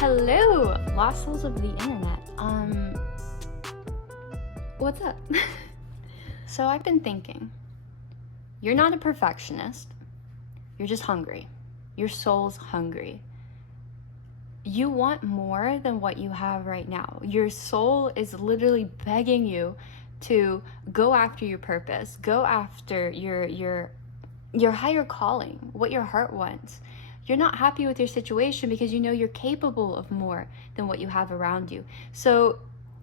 Hello, lost souls of the internet. What's up? So I've been thinking, you're not a perfectionist. You're just hungry. Your soul's hungry. You want more than what you have right now. Your soul is literally begging you to go after your purpose, go after your higher calling, what your heart wants. You're not happy with your situation because you know you're capable of more than what you have around you. So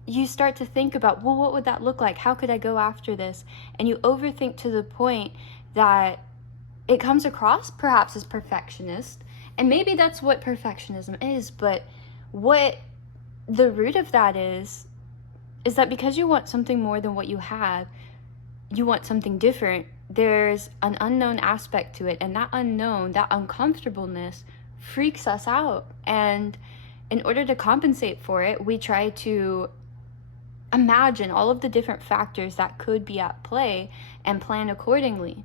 you start to think about, well, what would that look like? How could I go after this? And you overthink to the point that it comes across perhaps as perfectionist. And maybe that's what perfectionism is, but what the root of that is that because you want something more than what you have, you want something different. There's an unknown aspect to it, and that unknown, that uncomfortableness freaks us out. And in order to compensate for it, we try to imagine all of the different factors that could be at play and plan accordingly,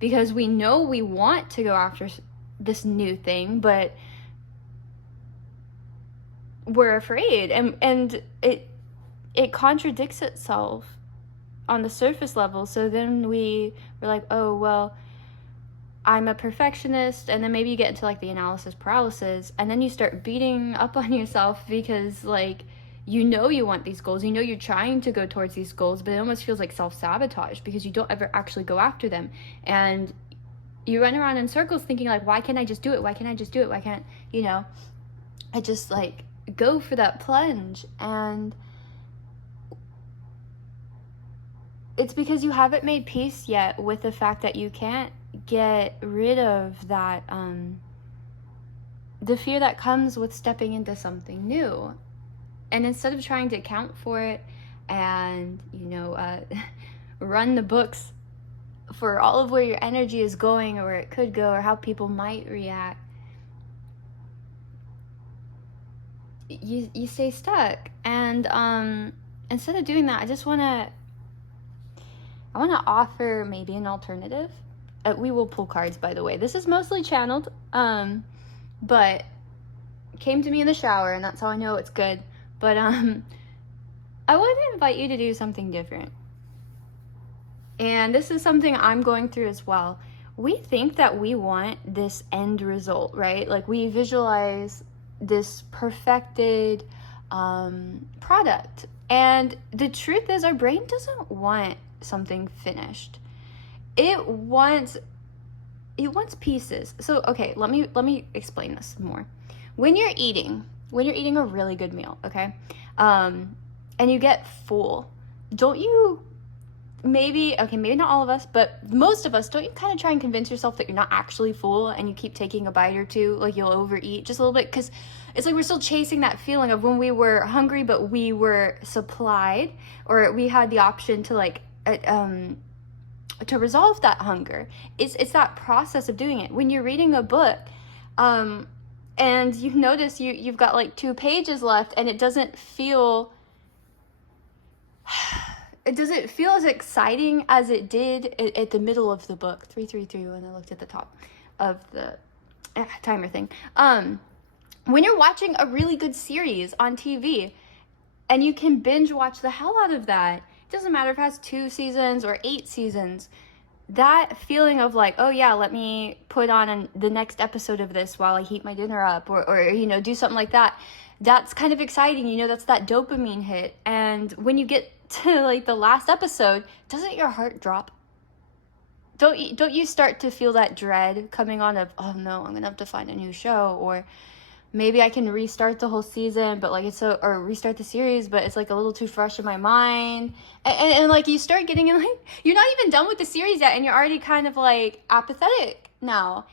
because we know we want to go after this new thing, but we're afraid, and it contradicts itself on the surface level. So then we're like, oh, well, I'm a perfectionist. And then maybe you get into like the analysis paralysis, and then you start beating up on yourself because like, you know, you want these goals, you know, you're trying to go towards these goals, but it almost feels like self-sabotage because you don't ever actually go after them. And you run around in circles thinking like, why can't I just do it? Why can't I just do it? Why can't, I just like go for that plunge? And it's because you haven't made peace yet with the fact that you can't get rid of that, the fear that comes with stepping into something new. And instead of trying to account for it and, run the books for all of where your energy is going or where it could go or how people might react, you stay stuck. And instead of doing that, I want to offer maybe an alternative. We will pull cards, by the way. This is mostly channeled, but came to me in the shower, and that's how I know it's good. But I want to invite you to do something different. And this is something I'm going through as well. We think that we want this end result, right? Like we visualize this perfected product. And the truth is our brain doesn't want something finished. It wants pieces. So okay, let me explain this more. When you're eating a really good meal, okay, and you get full, don't you maybe not all of us, but most of us, don't you kind of try and convince yourself that you're not actually full and you keep taking a bite or two, like you'll overeat just a little bit, because it's like we're still chasing that feeling of when we were hungry but we were supplied, or we had the option to like to resolve that hunger. It's that process of doing it. When you're reading a book and you notice you've got like 2 pages left and it doesn't feel as exciting as it did at the middle of the book. 333 when I looked at the top of the timer thing. When you're watching a really good series on TV and you can binge watch the hell out of that, it doesn't matter if it has 2 seasons or 8 seasons, that feeling of like, oh yeah, let me put on the next episode of this while I heat my dinner up, or do something like that, that's kind of exciting. That's that dopamine hit. And when you get to like the last episode, doesn't your heart drop? Don't you start to feel that dread coming on of, oh no, I'm gonna have to find a new show, or maybe I can restart the whole season, but like or restart the series, but it's like a little too fresh in my mind. And like you start getting in, like, you're not even done with the series yet and you're already kind of like apathetic now.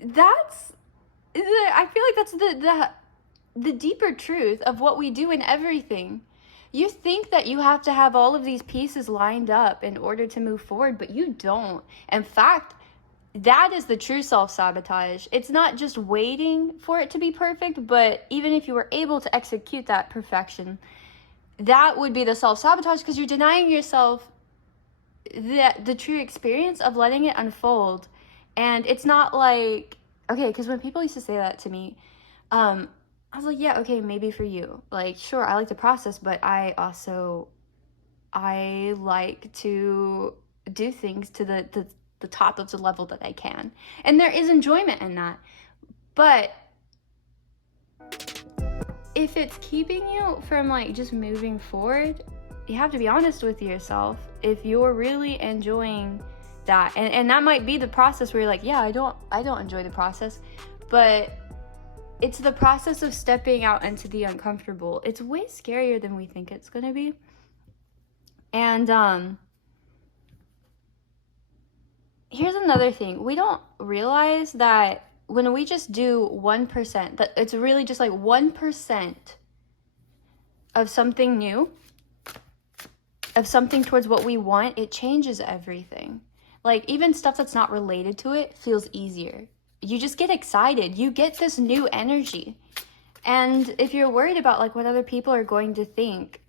I feel like that's the deeper truth of what we do in everything. You think that you have to have all of these pieces lined up in order to move forward, but you don't. In fact, that is the true self-sabotage. It's not just waiting for it to be perfect, but even if you were able to execute that perfection, that would be the self-sabotage, because you're denying yourself the true experience of letting it unfold. And it's not like, okay, because when people used to say that to me, I was like, yeah, okay, maybe for you. Like, sure, I like to process, but I like to do things to the top of the level that I can. And there is enjoyment in that. But if it's keeping you from like just moving forward, you have to be honest with yourself. If you're really enjoying that, and that might be the process where you're like, yeah, I don't enjoy the process, but it's the process of stepping out into the uncomfortable. It's way scarier than we think it's gonna be. And here's another thing. We don't realize that when we just do 1%, that it's really just like 1% of something new, of something towards what we want, it changes everything. Like, even stuff that's not related to it feels easier. You just get excited. You get this new energy. And if you're worried about like what other people are going to think,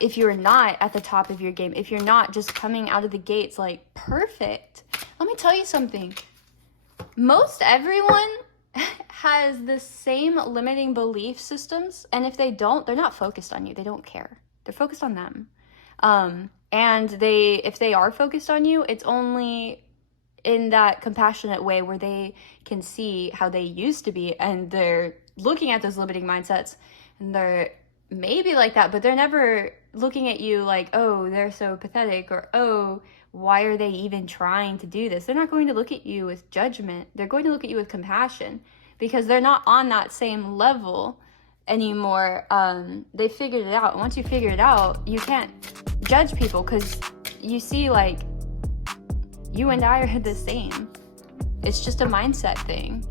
if you're not at the top of your game, if you're not just coming out of the gates like perfect, let me tell you something. Most everyone has the same limiting belief systems, and if they don't, they're not focused on you. They don't care. They're focused on them. And if they are focused on you, it's only in that compassionate way where they can see how they used to be, and they're looking at those limiting mindsets, and they're maybe like that, but they're never looking at you like, oh, they're so pathetic, or oh, why are they even trying to do this? They're not going to look at you with judgment. They're going to look at you with compassion, because they're not on that same level anymore. They figured it out. And once you figure it out, you can't judge people, because you see, like, you and I are the same. It's just a mindset thing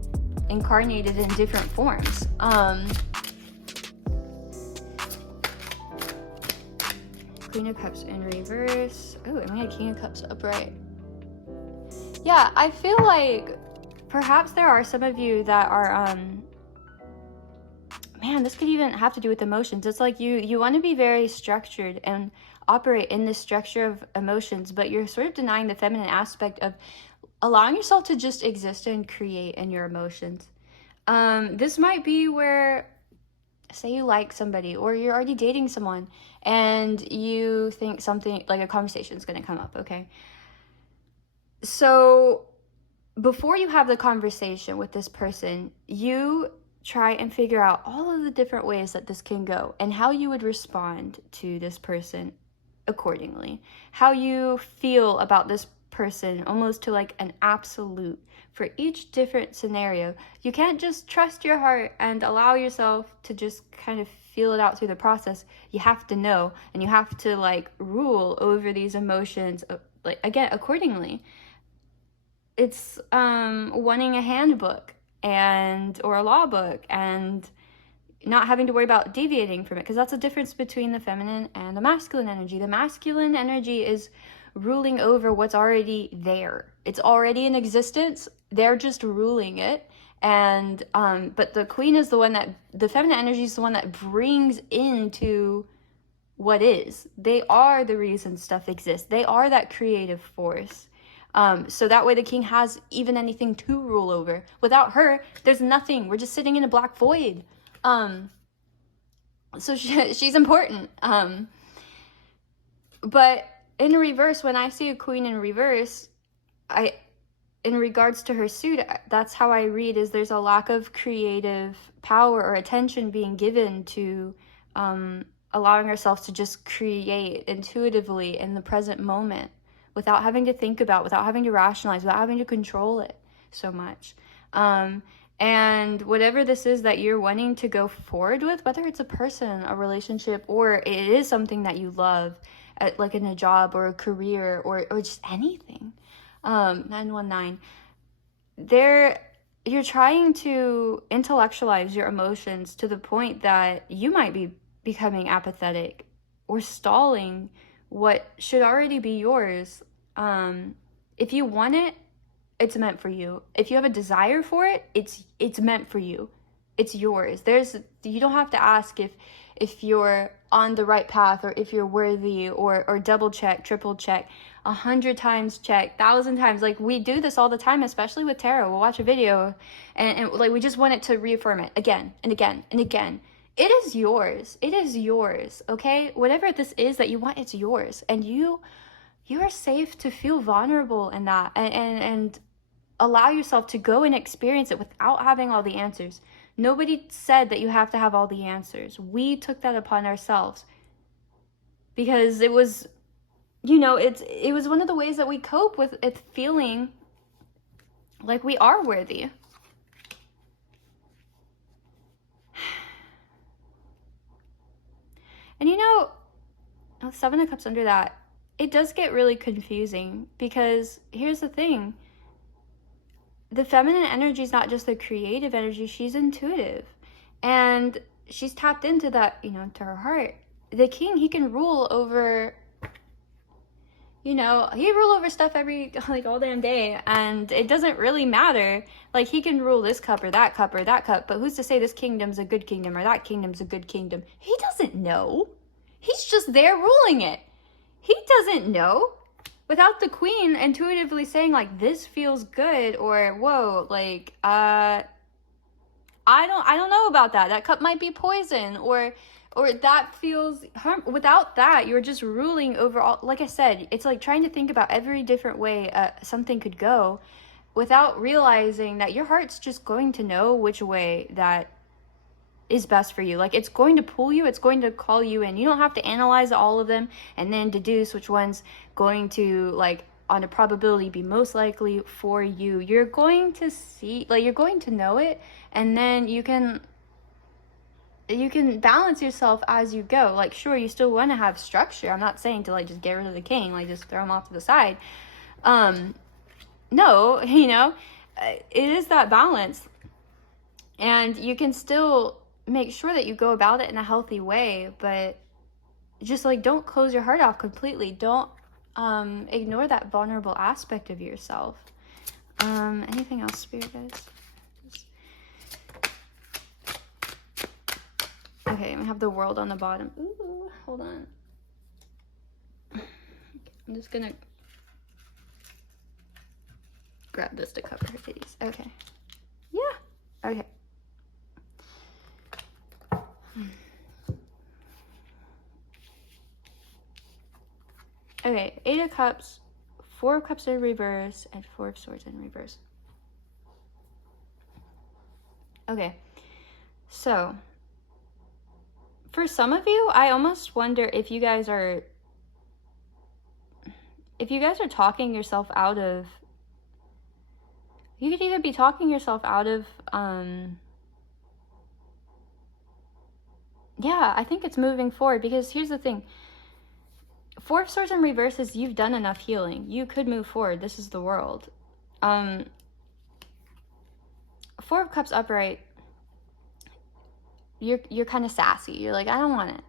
incarnated in different forms. Queen of Cups in reverse. Oh, and we had King of Cups upright. Yeah, I feel like perhaps there are some of you that are, man, this could even have to do with emotions. It's like you want to be very structured and operate in this structure of emotions, but you're sort of denying the feminine aspect of allowing yourself to just exist and create in your emotions. This might be where, say you like somebody, or you're already dating someone, and you think something, like a conversation is going to come up, okay? So before you have the conversation with this person, you try and figure out all of the different ways that this can go, and how you would respond to this person accordingly. How you feel about this person, almost to like an absolute for each different scenario. You can't just trust your heart and allow yourself to just kind of feel it out through the process. You have to know, and you have to like rule over these emotions, like, again, accordingly. It's wanting a handbook or a law book, and not having to worry about deviating from it, because that's the difference between the feminine and the masculine energy. The masculine energy is ruling over what's already there. It's already in existence. They're just ruling it. And but the queen is the one that, the feminine energy is the one that brings into what is. They are the reason stuff exists. They are that creative force. So that way the king has even anything to rule over. Without her, there's nothing. We're just sitting in a black void. So she's important. But in reverse, when I see a queen in reverse, in regards to her suit, that's how I read, is there's a lack of creative power or attention being given to allowing ourselves to just create intuitively in the present moment, without having to think about, without having to rationalize, without having to control it so much. And whatever this is that you're wanting to go forward with, whether it's a person, a relationship, or it is something that you love, like in a job or a career, or just anything. 919. You're trying to intellectualize your emotions to the point that you might be becoming apathetic or stalling what should already be yours. If you want it, it's meant for you. If you have a desire for it, it's meant for you. It's yours. You don't have to ask if you're on the right path, or if you're worthy, or double check, triple check. 100 times check, 1,000 times. Like, we do this all the time, especially with tarot. We'll watch a video and like, we just want it to reaffirm it again and again and again. It is yours. It is yours, okay? Whatever this is that you want, it's yours. And you are safe to feel vulnerable in that, and allow yourself to go and experience it without having all the answers. Nobody said that you have to have all the answers. We took that upon ourselves because it was, you know, it was one of the ways that we cope with it, feeling like we are worthy. And you know, 7 of Cups under that, it does get really confusing, because here's the thing. The feminine energy is not just the creative energy, she's intuitive. And she's tapped into that, you know, to her heart. The king, he can rule over, you know, he rule over stuff like all damn day, and it doesn't really matter. Like, he can rule this cup or that cup or that cup, but who's to say this kingdom's a good kingdom or that kingdom's a good kingdom? He doesn't know. He's just there ruling it. He doesn't know. Without the queen intuitively saying, like, this feels good, or whoa, like, I don't know about that. That cup might be poison, or that feels harm. Without that, you're just ruling over all. Like I said, it's like trying to think about every different way something could go, without realizing that your heart's just going to know which way that is best for you. Like, it's going to pull you, it's going to call you in. You don't have to analyze all of them and then deduce which one's going to, like, on a probability be most likely for you. You're going to see, like, you're going to know it, and then you can balance yourself as you go. Like, sure, you still want to have structure. I'm not saying to, like, just get rid of the king, like, just throw him off to the side. No, you know, it is that balance, and you can still make sure that you go about it in a healthy way, but just, like, don't close your heart off completely. Don't ignore that vulnerable aspect of yourself. Anything else, Spirit guys? Okay, we have the World on the bottom. Ooh, hold on. I'm just gonna grab this to cover her titties. Okay. Yeah. Okay. Okay, 8 of Cups, 4 of Cups in reverse, and 4 of Swords in reverse. Okay, so for some of you, I almost wonder if you guys are talking yourself out of, you could either be talking yourself out of, yeah, I think it's moving forward, because here's the thing. 4 of Swords in reverse is you've done enough healing. You could move forward. This is the World. 4 of Cups upright, you're kind of sassy. You're like, I don't want it.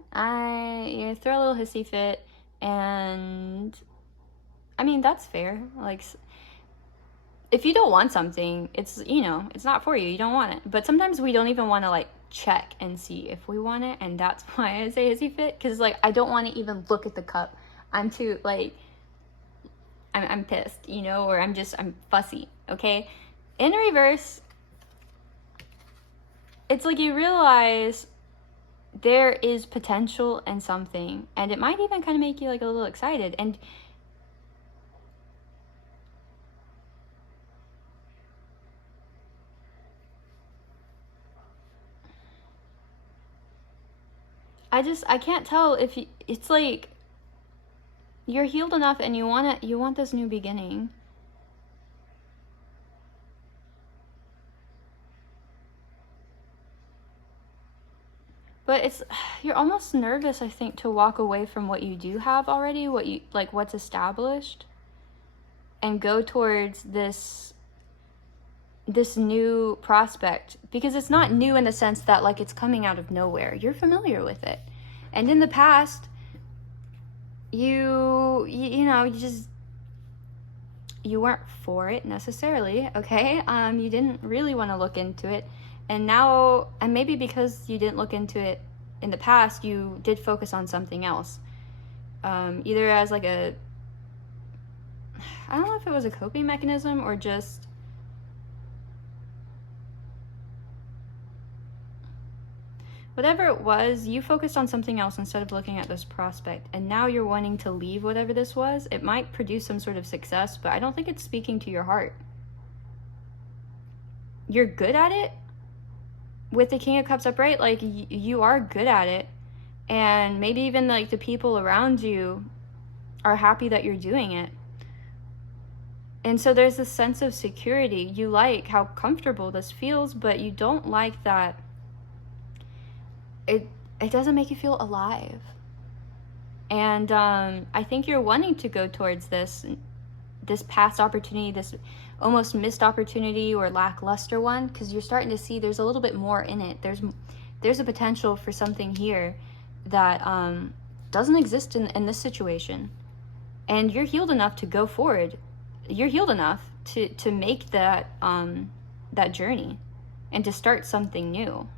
You throw a little hissy fit, and I mean, that's fair. Like, if you don't want something, it's, you know, it's not for you. You don't want it. But sometimes we don't even want to, like, check and see if we want it, and that's why I say hissy fit, because, like, I don't want to even look at the cup. I'm too, like, I'm pissed, you know, or I'm fussy, okay? In reverse, it's like you realize there is potential in something, and it might even kind of make you, like, a little excited, and I can't tell if it's like you're healed enough and you want this new beginning. But you're almost nervous, I think, to walk away from what you do have already, what's established, and go towards this new prospect, because it's not new in the sense that, like, it's coming out of nowhere. You're familiar with it, and in the past you weren't for it necessarily, okay? You didn't really want to look into it, and now, and maybe because you didn't look into it in the past, you did focus on something else, either as like a I don't know if it was a coping mechanism or just whatever it was, you focused on something else instead of looking at this prospect, and now you're wanting to leave whatever this was. It might produce some sort of success, but I don't think it's speaking to your heart. You're good at it with the King of Cups upright. Like, you are good at it, and maybe even like the people around you are happy that you're doing it. And so there's this sense of security. You like how comfortable this feels, but you don't like that it doesn't make you feel alive. And I think you're wanting to go towards this past opportunity, this almost missed opportunity or lackluster one, because you're starting to see there's a little bit more in it. There's a potential for something here that doesn't exist in this situation. And you're healed enough to go forward. You're healed enough to make that journey and to start something new.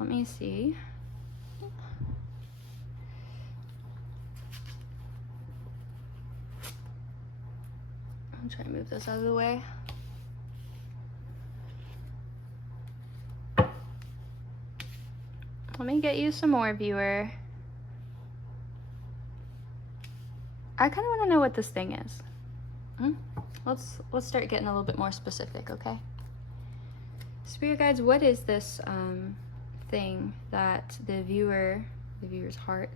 Let me see. I'm trying to move this out of the way. Let me get you some more, viewer. I kind of want to know what this thing is. Let's start getting a little bit more specific, okay? Spirit guides, what is this thing that the viewer's heart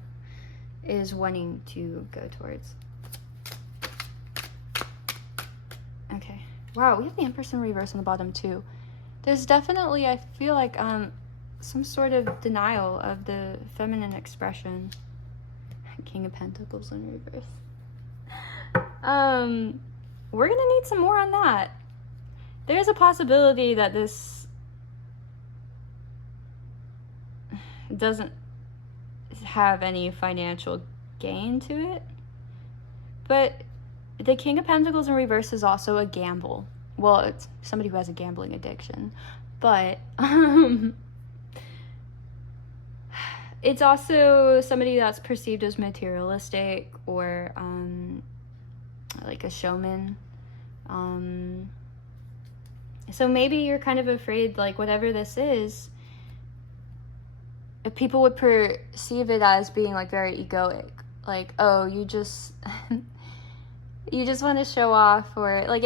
is wanting to go towards? Okay. Wow, we have the Empress in reverse on the bottom too. There's definitely, I feel like, some sort of denial of the feminine expression. King of Pentacles in reverse. We're gonna need some more on that. There's a possibility that this doesn't have any financial gain to it, but the King of Pentacles in reverse is also a gamble. Well, it's somebody who has a gambling addiction, but it's also somebody that's perceived as materialistic or like a showman. So maybe you're kind of afraid, like, whatever this is, if people would perceive it as being like very egoic, like, oh, you just you just want to show off, or like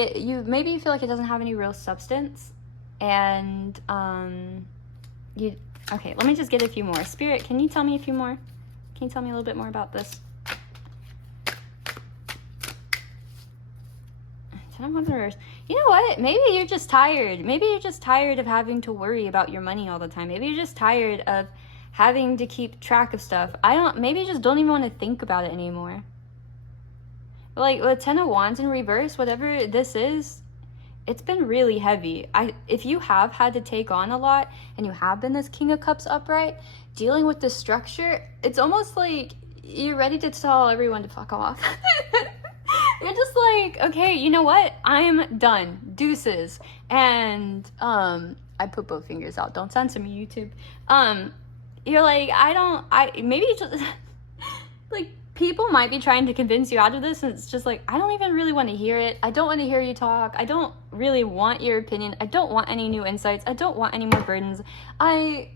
maybe you feel like it doesn't have any real substance, and okay, let me just get a few more. Spirit, can you tell me a few more? Can you tell me a little bit more about this? You know what? Maybe you're just tired. Maybe you're just tired of having to worry about your money all the time. Maybe you're just tired of having to keep track of stuff. Maybe you just don't even want to think about it anymore. Like, with 10 of Wands in reverse, whatever this is, it's been really heavy. If you have had to take on a lot, and you have been this King of Cups upright, dealing with this structure, it's almost like you're ready to tell everyone to fuck off. You're just like, okay, you know what? I'm done. Deuces. And I put both fingers out. Don't censor me, YouTube. You're like, maybe you just like, people might be trying to convince you out of this, and it's just like, I don't even really want to hear it. I don't want to hear you talk. I don't really want your opinion. I don't want any new insights. I don't want any more burdens. I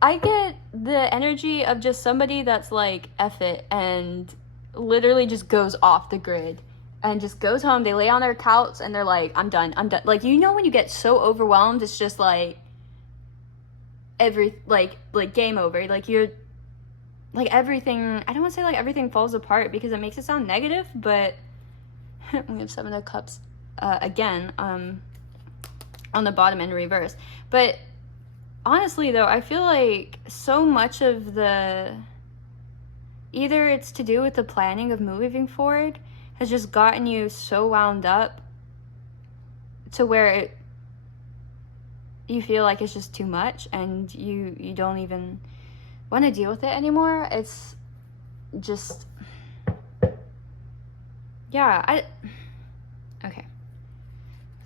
get the energy of just somebody that's like, F it, and literally just goes off the grid and just goes home. They lay on their couch and they're like, I'm done. Like, you know, when you get so overwhelmed, it's just like game over. Like, you're like, everything, I don't want to say like everything falls apart because it makes it sound negative, but we have 7 of Cups again on the bottom in reverse. But honestly though, I feel like so much of either it's to do with the planning of moving forward has just gotten you so wound up to where you feel like it's just too much, and you don't even want to deal with it anymore. It's just, yeah, okay.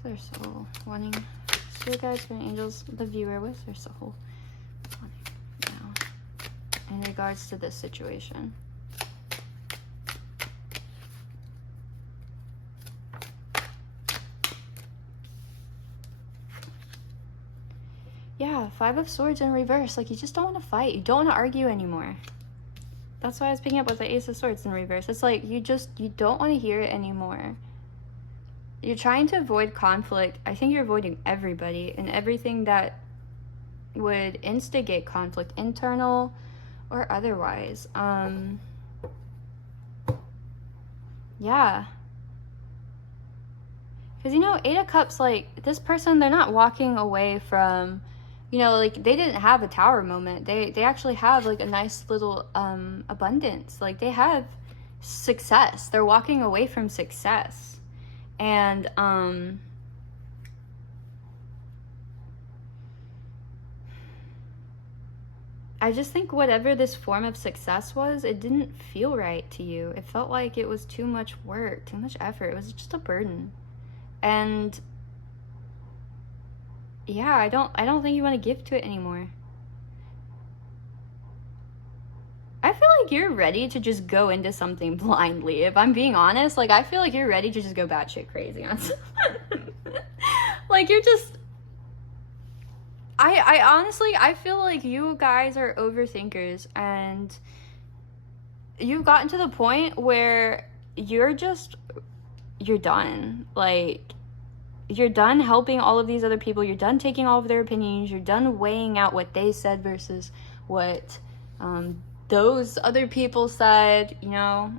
What's their soul wanting? Spirit guides, spirit angels, the viewer, what's their soul wanting now? in regards to this situation. Yeah, Five of Swords in reverse. Like, you just don't want to fight. You don't want to argue anymore. That's why I was picking up with the Ace of Swords in reverse. It's like, you don't want to hear it anymore. You're trying to avoid conflict. I think you're avoiding everybody and everything that would instigate conflict, internal or otherwise. Yeah. Because, you know, Eight of Cups, like, this person, they're not walking away from, you know, like, they didn't have a tower moment. They actually have, like, a nice little abundance. Like, they have success. They're walking away from success. And, I just think whatever this form of success was, it didn't feel right to you. It felt like it was too much work, too much effort. It was just a burden. And yeah, I don't think you want to give to it anymore. I feel like you're ready to just go into something blindly. If I'm being honest, like, I feel like you're ready to just go batshit crazy on something. Like, you're just... I honestly, I feel like you guys are overthinkers, and you've gotten to the point where you're done. Like, you're done helping all of these other people. You're done taking all of their opinions. You're done weighing out what they said versus what those other people said, you know,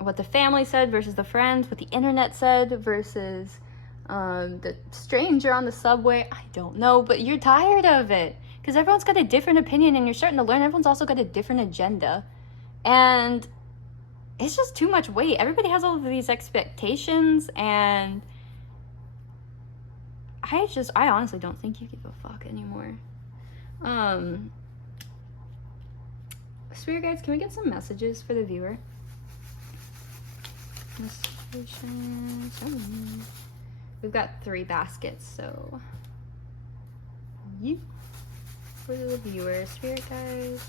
what the family said versus the friends, what the internet said versus the stranger on the subway. I don't know, but you're tired of it because everyone's got a different opinion, and you're starting to learn everyone's also got a different agenda, and it's just too much weight. Everybody has all of these expectations, and I honestly don't think you give a fuck anymore. Spirit guides, can we get some messages for the viewer? We've got 3 baskets, so you for the viewer, spirit guides.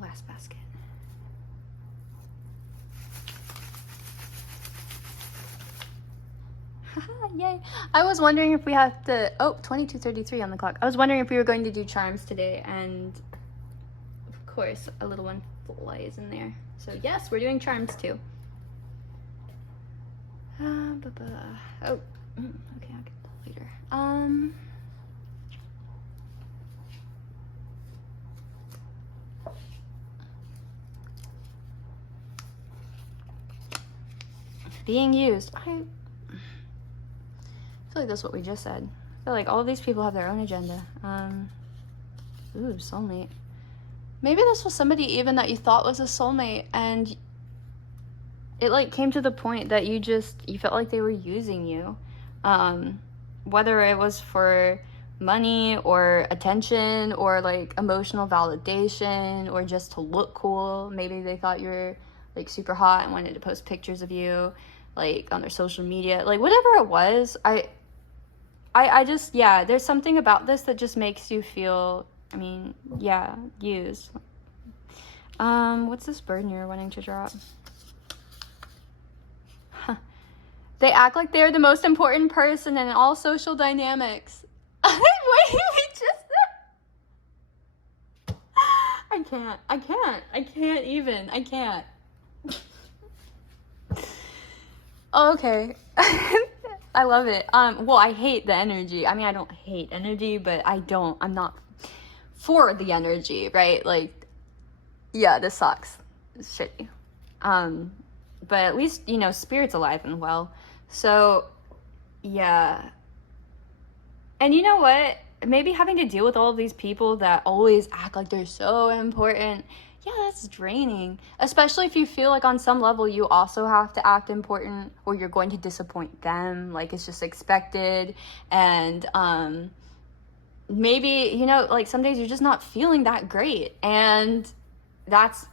Last basket. Yay. I was wondering if we have to... Oh, 22:33 on the clock. I was wondering if we were going to do charms today, and of course, a little one flies in there. So yes, we're doing charms too. Oh, okay, I'll get that later. Being used. I feel like that's what we just said. I feel like all of these people have their own agenda. Ooh, soulmate. Maybe this was somebody even that you thought was a soulmate, and it like came to the point that you felt like they were using you. Whether it was for money or attention or like emotional validation or just to look cool. Maybe they thought you were like super hot and wanted to post pictures of you like on their social media. Like whatever it was, I just, yeah, there's something about this that just makes you feel, I mean, yeah, used. What's this burden you're wanting to drop? They act like they're the most important person in all social dynamics. Wait, we just... I can't. Oh, okay. I love it. Well, I hate the energy. I mean, I don't hate energy, but I'm not for the energy, right? Like, yeah, this sucks. It's shitty. But at least, you know, spirit's alive and well. So, yeah. And you know what? Maybe having to deal with all of these people that always act like they're so important, yeah, that's draining. Especially if you feel like on some level you also have to act important or you're going to disappoint them. Like, it's just expected. And maybe, you know, like some days you're just not feeling that great. And that's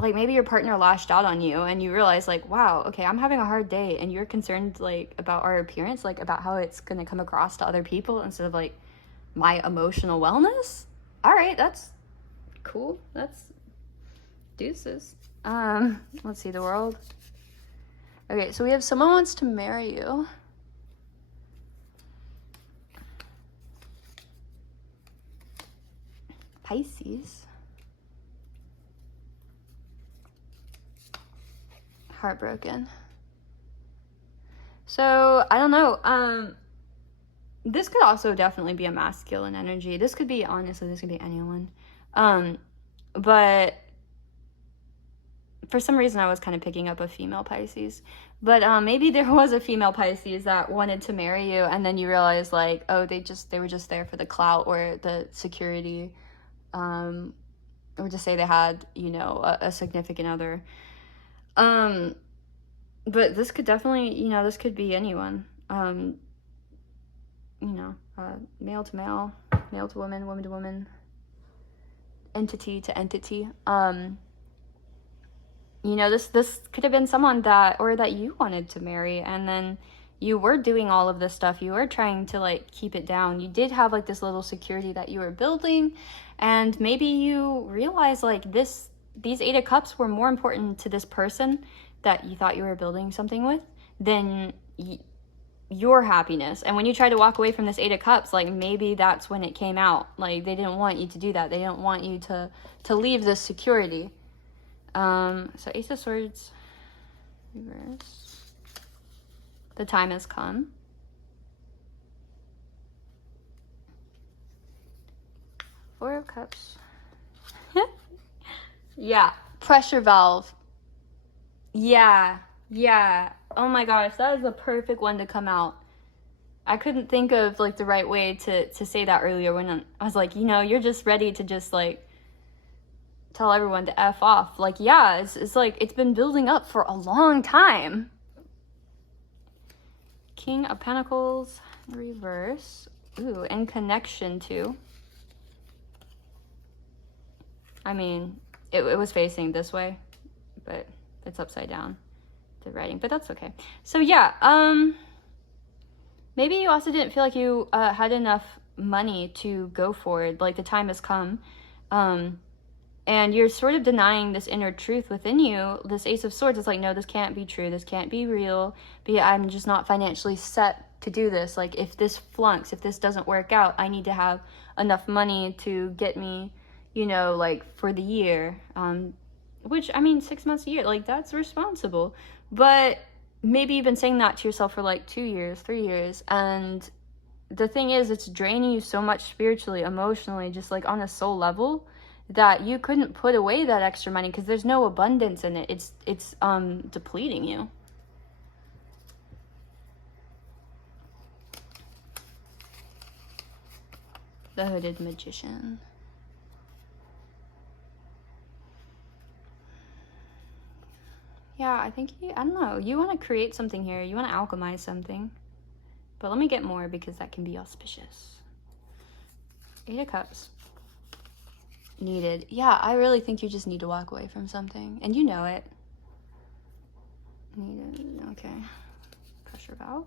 like maybe your partner lashed out on you and you realize like, wow, okay, I'm having a hard day, and you're concerned like about our appearance, like about how it's gonna come across to other people instead of like my emotional wellness. All right, that's cool. That's deuces. Let's see, the world. Okay, so we have someone wants to marry you. Pisces. Heartbroken. So I don't know. This could also definitely be a masculine energy. This could be, honestly, this could be anyone. But for some reason I was kind of picking up a female Pisces. But maybe there was a female Pisces that wanted to marry you, and then you realize like, oh, they were just there for the clout or the security, or just say they had, you know, a significant other. But this could definitely, you know, this could be anyone. You know, male to male, male to woman, woman to woman, entity to entity. You know, this could have been someone that you wanted to marry, and then you were doing all of this stuff. You were trying to like keep it down. You did have like this little security that you were building, and maybe you realized like these Eight of Cups were more important to this person that you thought you were building something with than your happiness. And when you try to walk away from this Eight of Cups, like maybe that's when it came out. Like they didn't want you to do that. They didn't want you to leave this security. So Ace of Swords, reverse. The time has come. Four of Cups. Yeah, pressure valve. Yeah. Oh my gosh, that is the perfect one to come out. I couldn't think of like the right way to say that earlier when I was like, you know, you're just ready to just like tell everyone to F off. Like, yeah, it's like it's been building up for a long time. King of Pentacles, reverse. Ooh, in connection to. I mean, it was facing this way, but it's upside down, the writing, but that's okay. So yeah, maybe you also didn't feel like you had enough money to go for it. Like the time has come. And you're sort of denying this inner truth within you. This Ace of Swords is like, no, this can't be true. This can't be real. But I'm just not financially set to do this. Like if this flunks, if this doesn't work out, I need to have enough money to get me, you know, like for the year. Which, I mean, 6 months a year, like that's responsible. But maybe you've been saying that to yourself for like 2 years, 3 years. And the thing is, it's draining you so much spiritually, emotionally, just like on a soul level, that you couldn't put away that extra money because there's no abundance in it. It's depleting you. The Hooded Magician. Yeah, I think I don't know. You want to create something here. You want to alchemize something. But let me get more because that can be auspicious. Eight of Cups. Needed. Yeah, I really think you just need to walk away from something. And you know it. Needed. Okay. Pressure valve.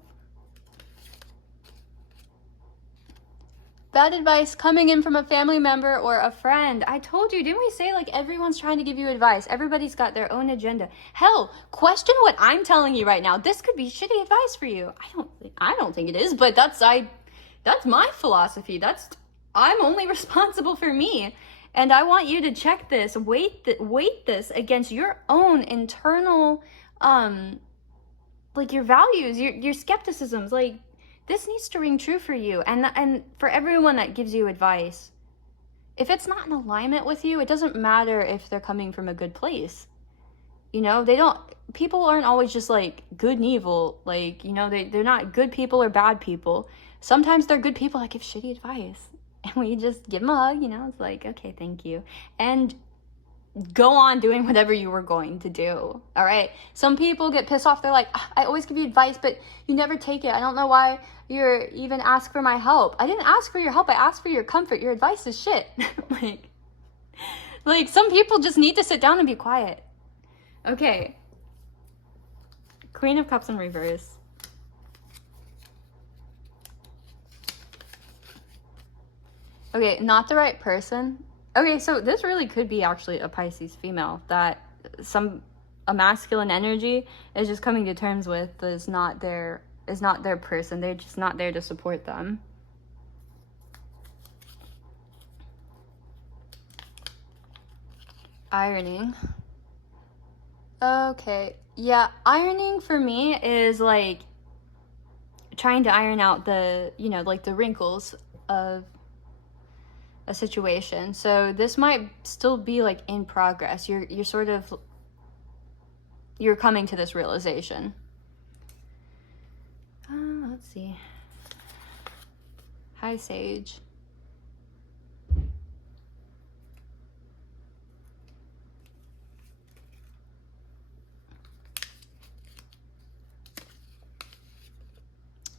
Bad advice coming in from a family member or a friend. I told you, didn't we say like everyone's trying to give you advice? Everybody's got their own agenda. Hell, question what I'm telling you right now. This could be shitty advice for you. I don't think it is, but that's my philosophy. I'm only responsible for me. And I want you to check this, weight this against your own internal, like your values, your skepticisms. Like this needs to ring true for you, and for everyone that gives you advice. If it's not in alignment with you, it doesn't matter if they're coming from a good place. You know, people aren't always just like good and evil. Like, you know, they're not good people or bad people. Sometimes they're good people that give shitty advice. And we just give them a hug, you know, it's like, okay, thank you. And go on doing whatever you were going to do, all right? Some people get pissed off. They're like, I always give you advice, but you never take it. I don't know why you're even ask for my help. I didn't ask for your help. I asked for your comfort. Your advice is shit. Like, Like, some people just need to sit down and be quiet. Okay. Queen of Cups in reverse. Okay, not the right person. Okay, so this really could be actually a Pisces female that a masculine energy is just coming to terms with is not their person. They're just not there to support them. Ironing. Okay, yeah, ironing for me is like trying to iron out the, you know, like the wrinkles of a situation. So this might still be like in progress. You're sort of, you're coming to this realization. Let's see. High Sage.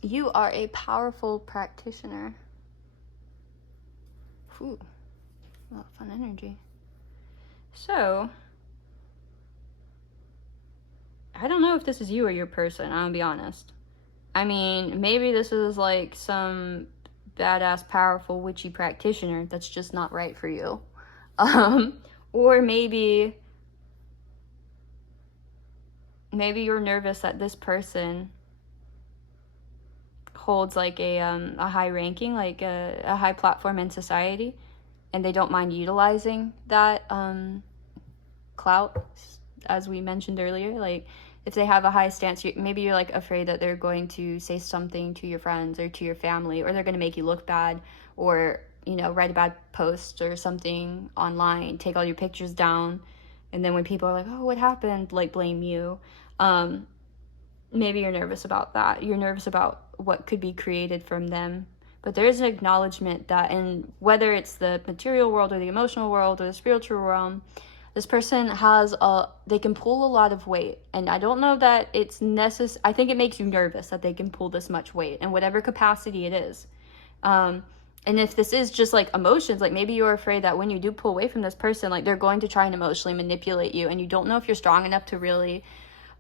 You are a powerful practitioner. Ooh, a lot of fun energy. So, I don't know if this is you or your person, I'm gonna be honest. I mean, maybe this is like some badass, powerful, witchy practitioner that's just not right for you. Or maybe you're nervous that this person holds like a high ranking, like a high platform in society, and they don't mind utilizing that clout, as we mentioned earlier. Like, if they have a high stance, maybe you're like afraid that they're going to say something to your friends or to your family, or they're going to make you look bad, or, you know, write a bad post or something online, take all your pictures down, and then when people are like, oh, what happened, like, blame you. Maybe you're nervous about that. You're nervous about what could be created from them. But there is an acknowledgement that, in whether it's the material world or the emotional world or the spiritual realm, this person they can pull a lot of weight. And I don't know that it's necessary. I think it makes you nervous that they can pull this much weight in whatever capacity it is. And if this is just like emotions, like maybe you're afraid that when you do pull away from this person, like they're going to try and emotionally manipulate you, and you don't know if you're strong enough to really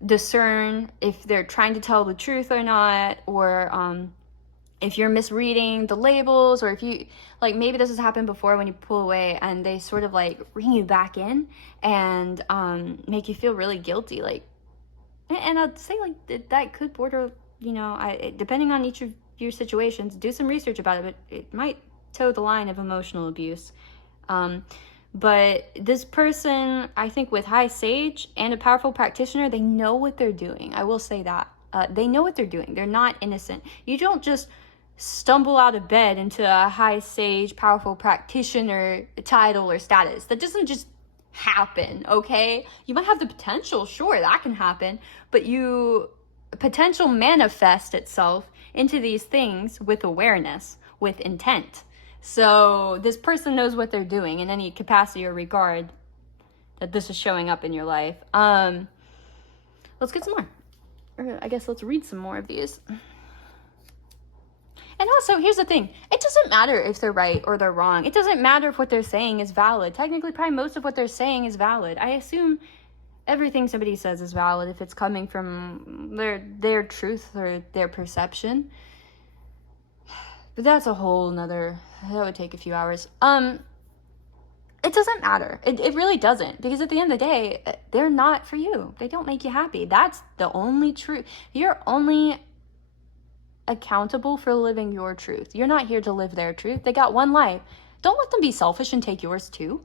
discern if they're trying to tell the truth or not, or if you're misreading the labels, or if you, like, maybe this has happened before when you pull away and they sort of like bring you back in and make you feel really guilty, like, and I'd say like that could border, you know, depending on each of your situations, do some research about it, but it might toe the line of emotional abuse. But this person, I think, with High Sage and a powerful practitioner, they know what they're doing. I will say that. They know what they're doing. They're not innocent. You don't just stumble out of bed into a High Sage, powerful practitioner title or status. That doesn't just happen, okay? You might have the potential, sure, that can happen, but potential manifests itself into these things with awareness, with intent. So this person knows what they're doing in any capacity or regard that this is showing up in your life. Let's get some more. Or I guess let's read some more of these. And also, here's the thing. It doesn't matter if they're right or they're wrong. It doesn't matter if what they're saying is valid. Technically, probably most of what they're saying is valid. I assume everything somebody says is valid if it's coming from their truth or their perception. But that's a whole nother, that would take a few hours. It doesn't matter. It really doesn't. Because at the end of the day, they're not for you. They don't make you happy. That's the only truth. You're only accountable for living your truth. You're not here to live their truth. They got one life. Don't let them be selfish and take yours too.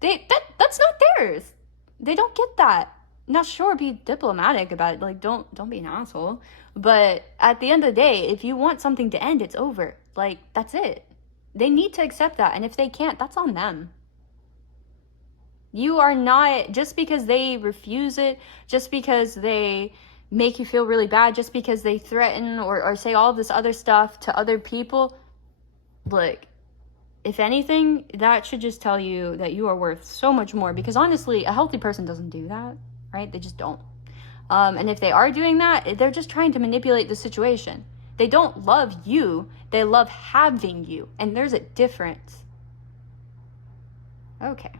That's not theirs. They don't get that. Now, sure, be diplomatic about it. Like, don't be an asshole. But at the end of the day, if you want something to end, it's over. Like, that's it. They need to accept that. And if they can't, that's on them. You are not, just because they refuse it, just because they make you feel really bad, just because they threaten or say all this other stuff to other people, look, if anything, that should just tell you that you are worth so much more. Because honestly, a healthy person doesn't do that, right? They just don't. And if they are doing that, they're just trying to manipulate the situation. They don't love you. They love having you. And there's a difference. Okay.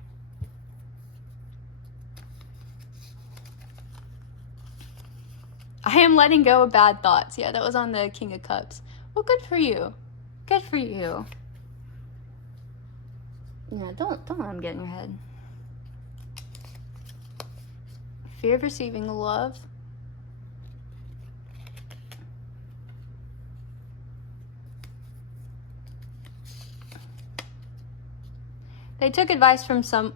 I am letting go of bad thoughts. Yeah, that was on the King of Cups. Well, good for you. Good for you. Yeah, don't let them get in your head. Fear of receiving love. They took advice from someone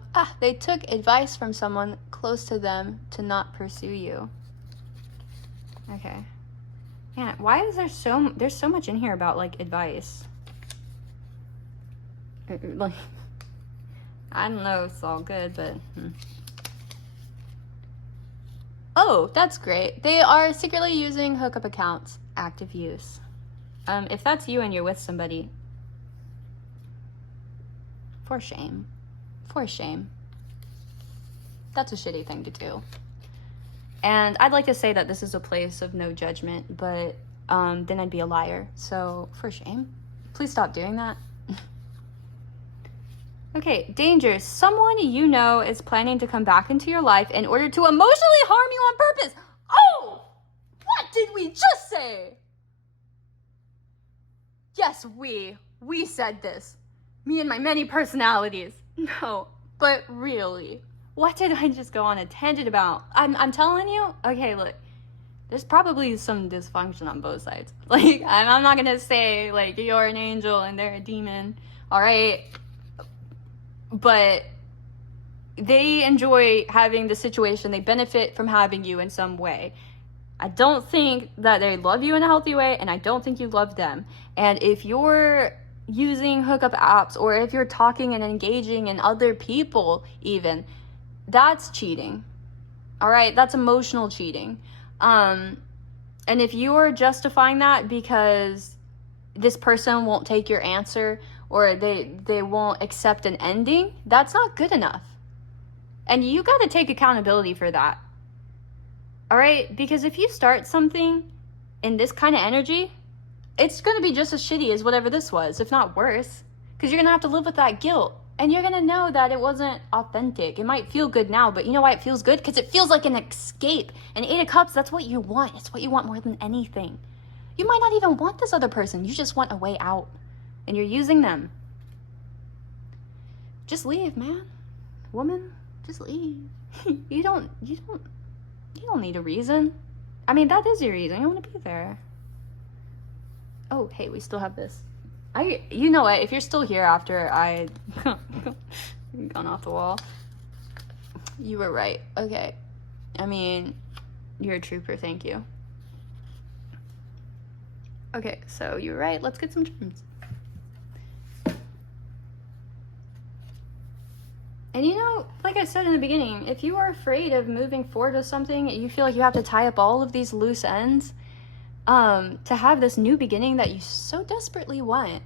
close to them to not pursue you. Okay. Man, why is there's so much in here about like advice? Like, I don't know, it's all good, but Oh, that's great. They are secretly using hookup accounts. Active use. If that's you and you're with somebody, for shame. For shame. That's a shitty thing to do. And I'd like to say that this is a place of no judgment, but then I'd be a liar. So, for shame. Please stop doing that. Okay, danger. Someone you know is planning to come back into your life in order to emotionally harm you on purpose. Oh! What did we just say? Yes, we said this. Me and my many personalities. No, but really, what did I just go on a tangent about? I'm telling you, okay, look, there's probably some dysfunction on both sides. Like, I'm not gonna say, like, you're an angel and they're a demon, all right? But they enjoy having the situation. They benefit from having you in some way. I don't think that they love you in a healthy way, and I don't think you love them. And if you're using hookup apps, or if you're talking and engaging in other people even, that's cheating. All right? That's emotional cheating. And if you're justifying that because this person won't take your answer, or they won't accept an ending, that's not good enough. And you got to take accountability for that. All right? Because if you start something in this kind of energy, it's going to be just as shitty as whatever this was, if not worse. Because you're going to have to live with that guilt. And you're going to know that it wasn't authentic. It might feel good now, but you know why it feels good? Because it feels like an escape. And 8 of Cups, that's what you want. It's what you want more than anything. You might not even want this other person. You just want a way out. And you're using them. Just leave, man. Woman, just leave. You don't need a reason. I mean, that is your reason. You want to be there. Oh, hey, we still have this. You know what? If you're still here after I gone off the wall, you were right. Okay. I mean, you're a trooper. Thank you. Okay, so you're right. Let's get some gems. And you know, like I said in the beginning, if you are afraid of moving forward with something, you feel like you have to tie up all of these loose ends to have this new beginning that you so desperately want.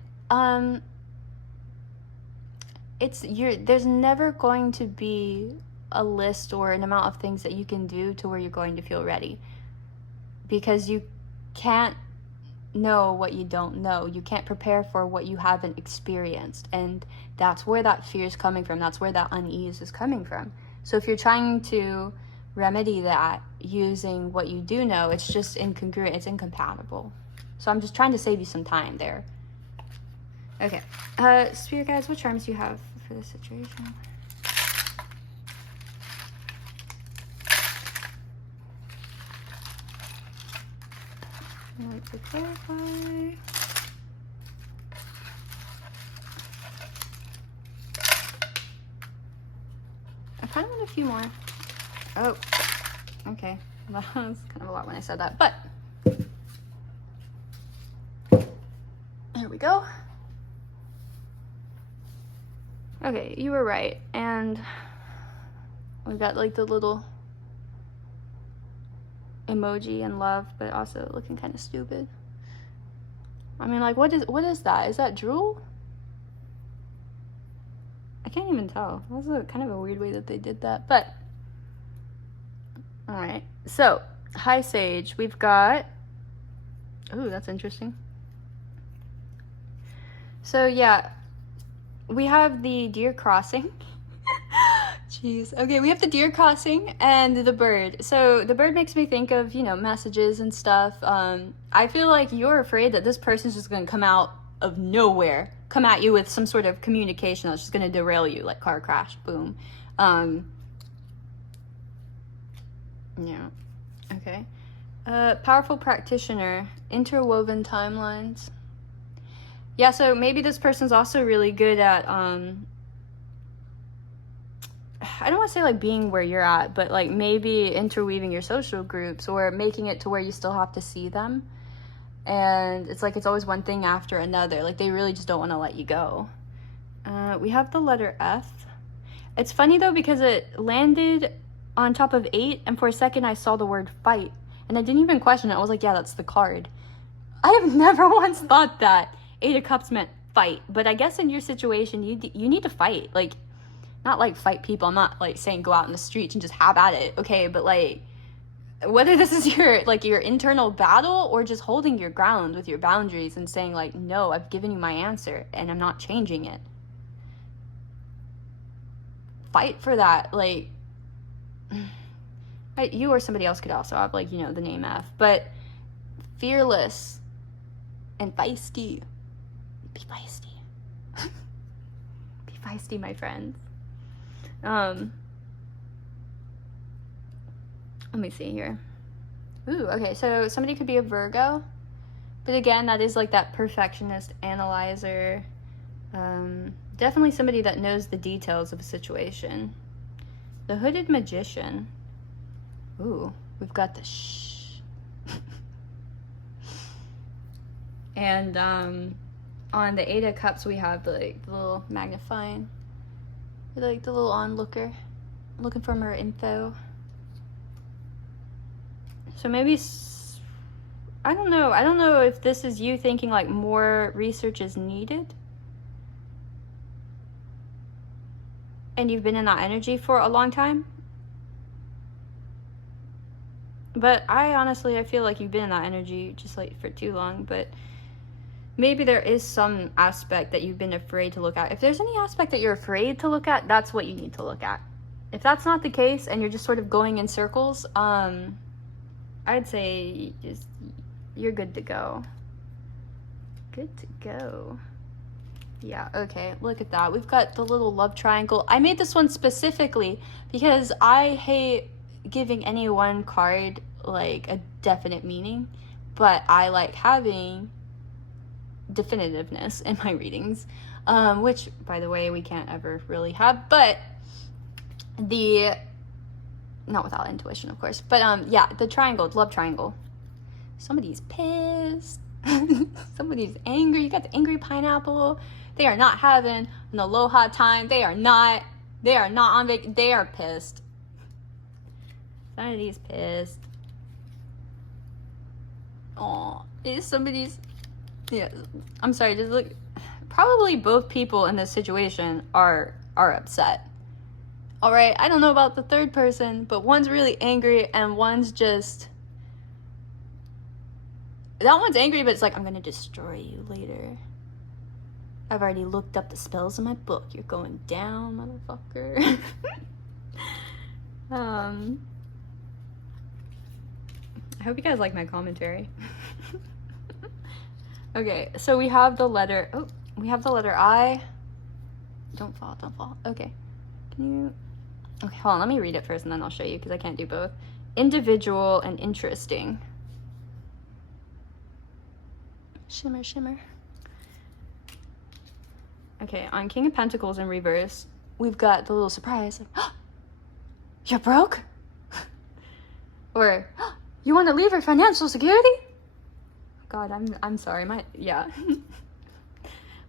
There's never going to be a list or an amount of things that you can do to where you're going to feel ready. Because you can't know what you don't know. You can't prepare for what you haven't experienced. And that's where that fear is coming from. That's where that unease is coming from. So if you're trying to remedy that using what you do know, it's just incongruent. It's incompatible. So I'm just trying to save you some time there. Okay. Spirit guides, what charms do you have for this situation? I'd like to clarify. I kind of want a few more. Oh, okay. Well, that was kind of a lot when I said that, but there we go. Okay, you were right. And we've got like the little emoji and love, but also looking kind of stupid. I mean, like, what is that? Is that drool? I can't even tell. That was kind of a weird way that they did that, but all right. So, High Sage, we've got, ooh, that's interesting. So, yeah, we have the Deer Crossing. Jeez. Okay, we have the deer crossing and the bird. So the bird makes me think of, you know, messages and stuff. I feel like you're afraid that this person's just going to come out of nowhere, come at you with some sort of communication that's just going to derail you, like car crash, boom. Yeah. Okay. Powerful practitioner, interwoven timelines. Yeah, so maybe this person's also really good at, I don't want to say like being where you're at, but like maybe interweaving your social groups or making it to where you still have to see them. And it's like it's always one thing after another. Like they really just don't want to let you go. We have the letter F. It's funny though because it landed on top of 8, and for a second I saw the word fight. And I didn't even question it. I was like, yeah, that's the card. I have never once thought that 8 of Cups meant fight. But I guess in your situation, you need to fight. Like, not like fight people. I'm not like saying go out in the streets and just have at it. Okay, but like whether this is your internal battle or just holding your ground with your boundaries and saying like, no, I've given you my answer and I'm not changing it. Fight for that. Like, you or somebody else could also have like, you know, the name F, but fearless and feisty. Be feisty. Be feisty, my friends. Let me see here. Ooh, okay, so somebody could be a Virgo, but again, that is like that perfectionist analyzer. Definitely somebody that knows the details of a situation. The hooded magician. Ooh, we've got the shh. And on the 8 of Cups, we have like the little magnifying, like the little onlooker, looking for more info. So maybe, I don't know if this is you thinking like more research is needed. And you've been in that energy for a long time. But I feel like you've been in that energy just like for too long, but maybe there is some aspect that you've been afraid to look at. If there's any aspect that you're afraid to look at, that's what you need to look at. If that's not the case and you're just sort of going in circles, I'd say you're good to go. Good to go. Yeah, okay, look at that. We've got the little love triangle. I made this one specifically because I hate giving any one card like a definite meaning, but I like having definitiveness in my readings, which, by the way, we can't ever really have, but not without intuition, of course, but yeah, the triangle, love triangle. Somebody's pissed. Somebody's angry. You got the angry pineapple. They are not having an aloha time. They are not on vacation. They are pissed. Somebody's pissed. Oh, is somebody's, yeah, I'm sorry, just look, probably both people in this situation are upset. All right, I don't know about the third person, but one's really angry and one's just, that one's angry, but it's like, I'm gonna destroy you later. I've already looked up the spells in my book. You're going down, motherfucker. I hope you guys like my commentary. Okay, so we have the letter, I. Don't fall. Okay. Okay, hold on, let me read it first and then I'll show you because I can't do both. Individual and interesting. Shimmer, shimmer. Okay, on King of Pentacles in reverse, we've got the little surprise. Like, oh, you're broke? Or, oh, you want to leave your financial security? God, I'm sorry. Yeah.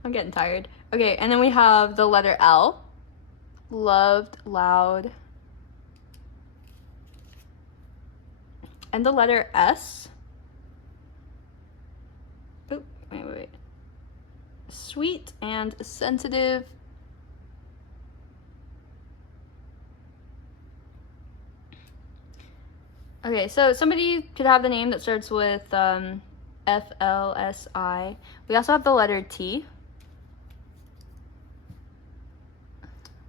I'm getting tired. Okay, and then we have the letter L. Loved, loud. And the letter S. Oh, wait. Sweet and sensitive. Okay, so somebody could have the name that starts with FLSI. We also have the letter T.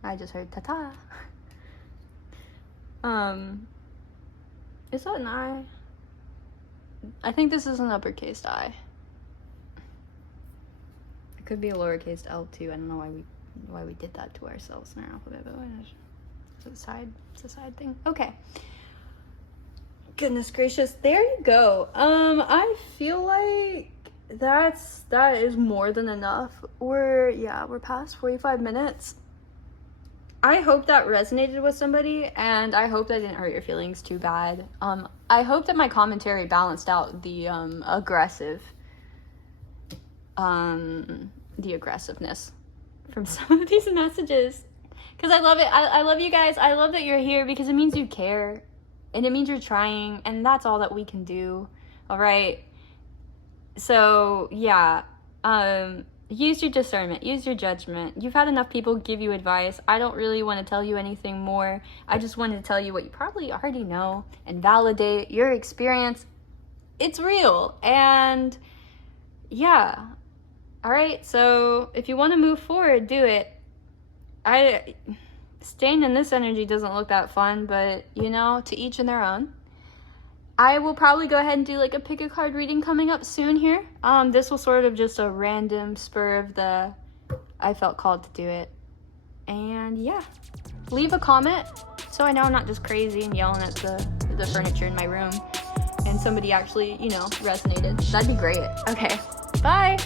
I just heard ta-ta. Is that an I? I think this is an uppercase I. It could be a lowercase L too. I don't know why we did that to ourselves in our alphabet, but it's a side thing. Okay. Goodness gracious, there you go. I feel like that is more than enough. We're past 45 minutes. I hope that resonated with somebody, and I hope that didn't hurt your feelings too bad. I hope that my commentary balanced out the aggressiveness from some of these messages, because I love it. I love you guys. I love that you're here, because it means you care, and it means you're trying, and that's all that we can do. All right. So yeah, use your discernment, use your judgment. You've had enough people give you advice. I don't really want to tell you anything more. I just wanted to tell you what you probably already know and validate your experience. It's real. And yeah. All right. So if you want to move forward, do it. Staying in this energy doesn't look that fun, but you know, to each in their own. I will probably go ahead and do like a pick a card reading coming up soon here. This was sort of just a random spur of the, I felt called to do it. And yeah, leave a comment so I know I'm not just crazy and yelling at the furniture in my room and somebody actually, you know, resonated. That'd be great. Okay, bye.